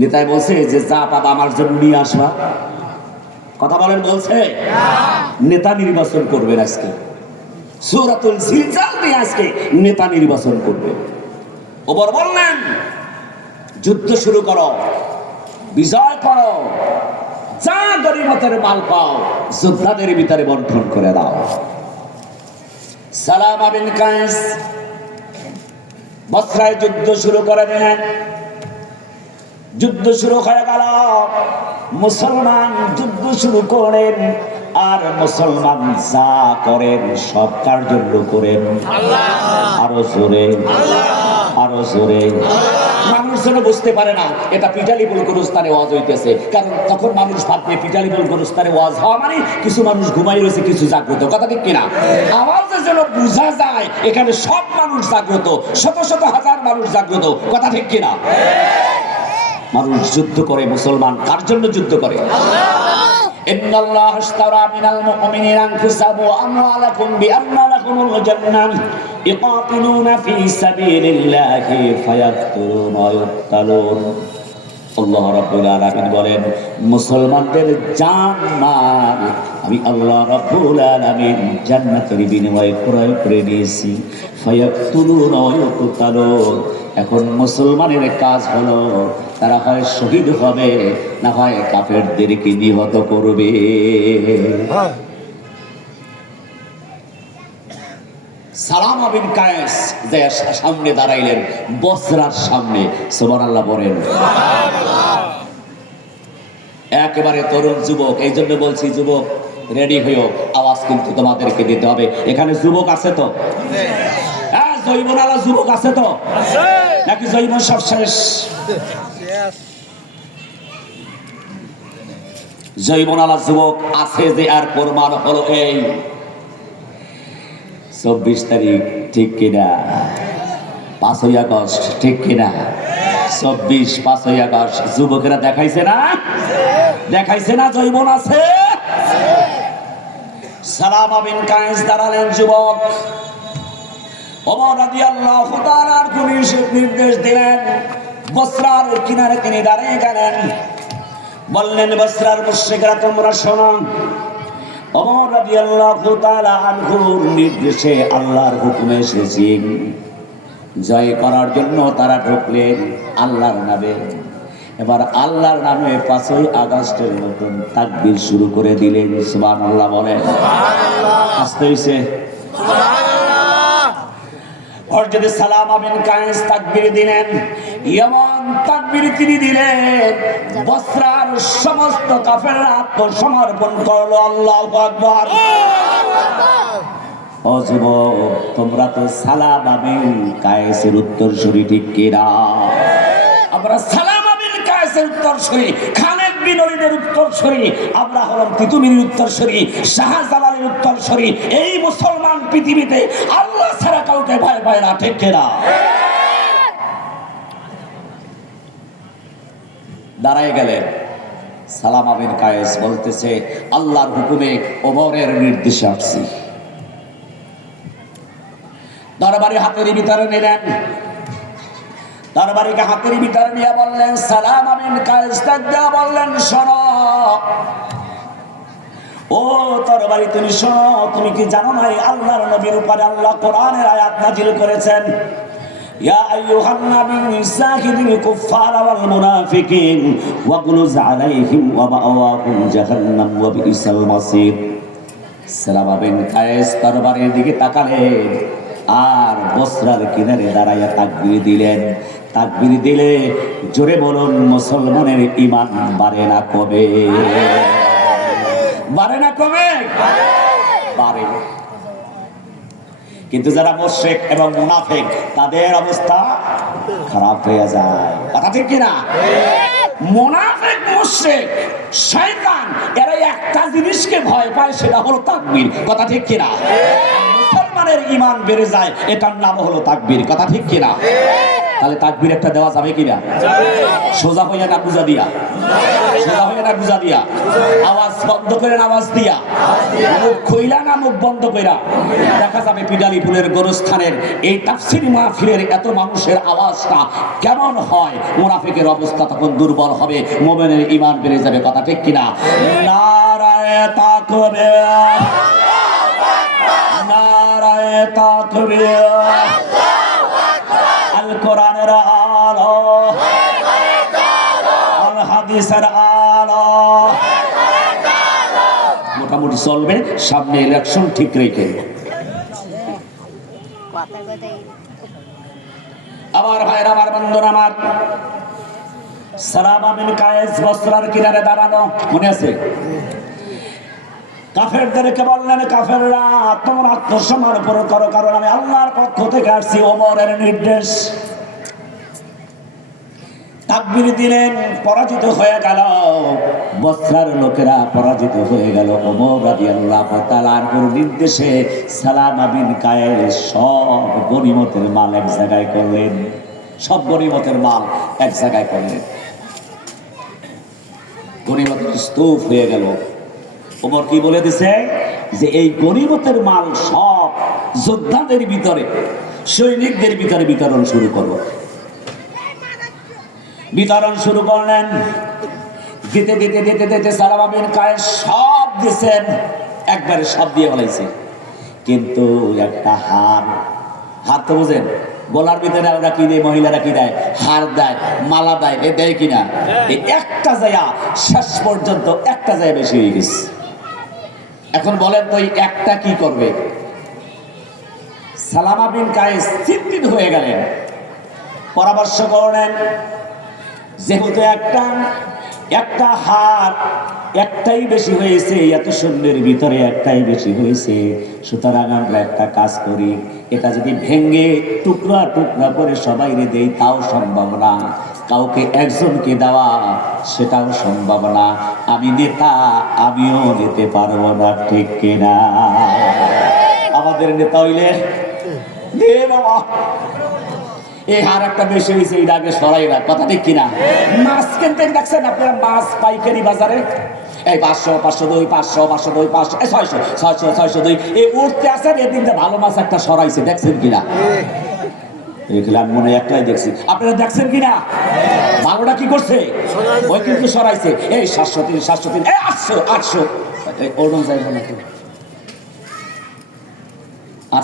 নেতায় বলছে যে যা পাবা আমার জন্য নিয়ে আসবা, কথা বলেন, বলছে নেতা নির্বাচন করবেন আজকে, সূরাতুল জিলজাল দিয়ে আজকে নেতা নির্বাচন করবে। ওমর বললেন যুদ্ধ শুরু করো, বিজয় করো, যা গনিমতের মাল পাও যোদ্ধাদের ভিতরে বন্টন করে দাও। সালামা বিন কায়েস বসরায় যুদ্ধ শুরু করে দিলেন। যুদ্ধ শুরু হয়ে গেল, মুসলমান যুদ্ধ শুরু করেন, আর মুসলমান যা করেন সব কার জন্য করেন? আরো জোরে, আরো জোরে। মানুষ যেন বুঝতে পারে না এটা পিটালিপুল গুরুস্থানে ওয়াজ হইতেছে, কারণ তখন মানুষ ভাববে পিটালিপুল গুরুস্থানে ওয়াজ হওয়া মানে কিছু মানুষ ঘুমাই রয়েছে, কিছু জাগ্রত, কথা ঠিক কিনা? আওয়াজে যেন বোঝা যায় এখানে সব মানুষ জাগ্রত, শত শত হাজার মানুষ জাগ্রত, কথা ঠিক কিনা? মানুষ যুদ্ধ করে, মুসলমান কার জন্য যুদ্ধ করে? ইন্নাল্লাহা আশতারা মিনাল মুমিনিনা আনফুসাহুম ওয়া আমওয়ালাহুম বিআন্না লাহুমুল জান্নাহ ইকাতিলুনা ফি সাবিলিল্লাহি ফায়াকতুলুনা ওয়া ইউকতালুন। আল্লাহ রাব্বুল আলামিন বলেন মুসলমানদের জান মাল আমি আল্লাহ রাব্বুল আলামিন জান্নাতের বিনিময়ে ক্রয় করে নিয়েছি। ফায়াকতুলুনা ওয়া ইউকতালুন। এখন মুসলমানের কাজ হলো তারা হয় শহীদ হবে, না হয় কাফেরদেরকে নিহত করবে। সালামা বিন কায়েস যে সামনে দাঁড়াইলেন, বসরার সামনে, সুবহানাল্লাহ বলেন। একেবারে তরুণ যুবক, এই জন্য বলছি যুবক রেডি হইও, আওয়াজ কিন্তু তোমাদেরকে দিতে হবে। এখানে যুবক আছে তো? হ্যাঁ, জৈবনালা যুবক আছে তো? নাকি জৈব সব শেষ? জৈবনালা যুবক আছে যে, আর প্রমাণ হলো এই 24 তারিখ, ঠিক কিনা? 5ই আগস্ট, ঠিক কিনা? 24 5ই আগস্ট যুবকেরা দেখাইছে না, দেখাইছে না জৈবন আছে। সালামা বিন কায়েস দাঁড়ালেন যুবক। ওমর রাদিয়াল্লাহু তাআলার পুলিশ নির্দেশ দিলেন, বসরার কিনারে তিনি দাঁড়িয়ে গেলেন, বললেন বসরার মুশরিকরা তোমরা শোনো, ওমর রাদিয়াল্লাহু তাআলা আনহুর নির্দেশে আল্লাহর হুকুমে এসেছি, জয় করার জন্য তারা ঢুকলেন আল্লাহর নামে। এবার আল্লাহর নামে 5ই আগস্টের নতুন তাকবীর শুরু করে দিলেন। সুবহানাল্লাহ বলেন। আসতে হইছে আর যদি সালামা বিন কায়েস তাকবীর দিলেন, এমন তাকবীর তিনি দিলেন বসরার সমস্ত কাফেররা আত্মসমর্পণ করলো। আল্লাহু আকবার। ও যুবক, তোমরা তো সালামা বিন কায়েসের উত্তরসূরি, ঠিক কিনা? আমরা সালামা বিন কায়েসের উত্তরসূরি, খালিদ বিন ওলীদের উত্তরসূরি, আমরা হলাম তিতুমীর উত্তরসূরি, শাহজালালের উত্তরসূরি। এই মুসলমান পৃথিবীতে আল্লাহ ছাড়া কাউকে ভয় পায় না, ঠিক কিনা? দাঁড়ায় গেলেন। সালামা বিন কায়েস বলতেছে আল্লাহর হুকুমে ওমরের নির্দেশে আসছি। দরবারি হাতের ভিতরে নিলেন, দরবারিকে হাতের ভিতরে নিয়ে বললেন, সালামা বিন কায়েস দেয়া বললেন, শোনো ও তরবারি, তুমি শোনো, তুমি কি জানো না আল্লাহর নবীর উপরে আল্লাহ কোরআনের আয়াত নাজিল করেছেন, ইয়া আইয়ুহান নাবিয়্যু জাহিদিল কুফফারা ওয়াল মুনাফিকিন ওয়াগলুজ আলাইহিম ওয়া মাওয়াহুম জাহান্নাম ওয়া বিইসাল মাসির। সালামা বিন কায়েস তরবারির দিকে তাকালেন আর বসরার কিনারে দাঁড়াইয়া তাকবীর দিলেন। তাকবীর দিলে জোরে বলুন, মুসলমানের ঈমান বাড়ে না কমে? বাড়ে না কমে? বাড়ে। কিন্তু যারা মুশরিক এবং মুনাফিক তাদের অবস্থা খারাপ হয়ে যায়, কথা ঠিক কিনা? মুনাফিক, মুশরিক, শয়তান এরা একটা জিনিসকে ভয় পায়, সেটা হলো তাকবীর, কথা ঠিক কিনা? মুসলমানের ঈমান বেড়ে যায়, এটার নাম হলো তাকবীর, কথা ঠিক কিনা? তাহলে তাকবীর একটা দেওয়া যাবে কিনা? সোজা হইয়া না বুঝা দিয়া? সোজা হয়ে না গুজা দিয়া? আওয়াজ বন্ধ করেন, আওয়াজ দিয়া। মুখ খুইলা না মুখ বন্ধ কইরা? দেখা যাবে পিডালি ফুলের গোরস্থানের এই তাফসীর মাহফিলের এত মানুষের আওয়াজটা কেমন হয়। মুনাফিকের অবস্থা তখন দুর্বল হবে, মুমিনের ঈমান বেড়ে যাবে। কথা ঠিক কিনা? নারায়ে তাকবীর, নারায়ে তাকবীর। আল কোরআনের আলো, আল হাদিসের আলো মোটামুটি চলবে। সামনে ইলেকশন ঠিক রেখে আমার ভাইরা, আমার বন্ধুরা, আমার সালামা বিন কায়েস বসরার কিনারে দাঁড়ানো মনে আছে? কাফেরদেরকে বললেন, কাফেররা তোমরা আত্মসমর্পণ করো, কারণ আমি আল্লাহর পক্ষ থেকে আসছি, ওমরের নির্দেশ। তাকবীর দিলেন, পরাজিত হয়ে গেল। বসরার লোকেরা পরাজিত হয়ে গেল। ওমর রাদিয়াল্লাহু তাআলার নির্দেশে সালামা বিন কায়েস সব গনিমতের মাল এক জায়গায় করলেন, সব গনিমতের মাল এক জায়গায় করলেন। গনিমতের স্তূপ হয়ে গেল। ওমর কি বলে দিছে যে এই গনিমতের মাল সব যোদ্ধাদের ভিতরে, সৈনিকদের ভিতরে বিতরণ শুরু করব। বিতরণ শুরু করলেন। দিতে দিতে দিতে দিতে সালামা বিন কায়েস সব দিচ্ছেন, একবারে সব দিয়ে বলাইছে। কিন্তু একটা হার, হার তো বুঝেন, গলার ভিতরে ওরা কি দেয়, মহিলারা কি দেয়, হার দেয়, মালা দেয়, এ দেয় কিনা? এই একটা জায়গা শেষ পর্যন্ত একটা জায়গা বেশি হয়ে গেছে। এখন বলেন তো এই একটা কি করবে? সালামা বিন কায়েস চিন্তিত হয়ে গেলেন, পরামর্শ করলেন, যেহেতু একটা হার একটাই বেশি হয়েছে, এত সৈন্যের ভিতরে একটাই বেশি হয়েছে, সুতরাং আমরা একটা কাজ করি, এটা যদি ভেঙ্গে টুকরা টুকরা করে সবাই দেই তাও সম্ভব না, কাউকে একজনকে দেওয়া সেটাও সম্ভব না। আমি নেতা, আমিও দিতে পারবো না, ঠিক কিনা? আমাদের নেতা হইলে বাবা এই হার একটা বেশি হয়েছে, এই আগে সরাই না, কথা ঠিক কিনা? মাছ কিনতে দেখছেন আপনারা, মাছ পাইকারি বাজারে এই 500 502 500 502 500 600 600 602 এই উঠতে আসেন। এদিনটা ভালো মাছ একটা সরাইছে, দেখছেন কিনা? দেখলাম মনে একটাই দেখছি, আপনারা দেখছেন কিনা? ভালোটা কি করছে? ওই কিন্তু সরাইছে। এই 703 703 800 800 ওরকম যাইব নাকি?